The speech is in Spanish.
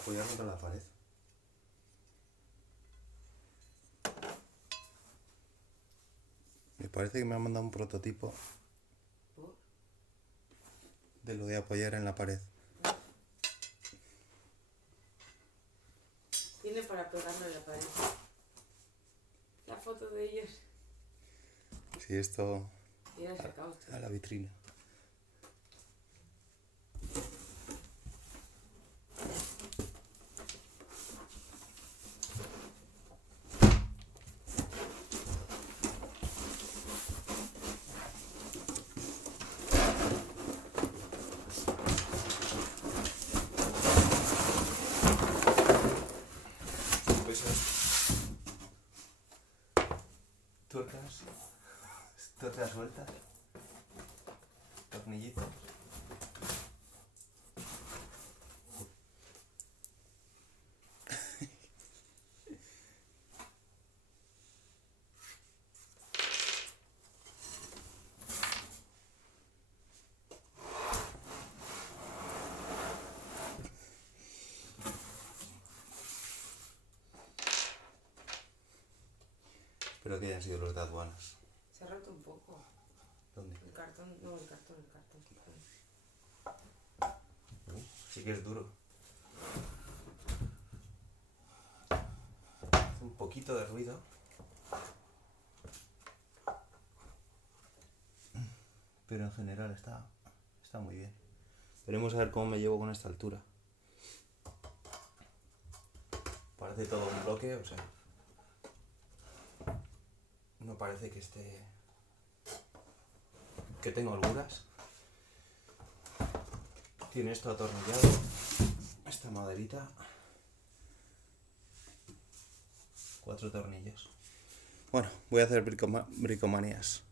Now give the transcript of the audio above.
apoyar contra la pared. Me parece que me han mandado un prototipo de lo de apoyar en la pared. Tiene para pegarlo en la pared. La foto de ellos. Sí, esto Y la sacado tú. a la vitrina. Tuercas sueltas, tornillitos. Espero que hayan sido los de aduanas. Se ha roto un poco. ¿Dónde? El cartón. Sí que es duro. Hace un poquito de ruido. Pero en general está muy bien. Veremos a ver cómo me llevo con esta altura. Parece todo un bloque, o sea. No parece que esté. Que tengo holguras. Tiene esto atornillado. Esta maderita. 4 tornillos. Bueno, voy a hacer bricomanías.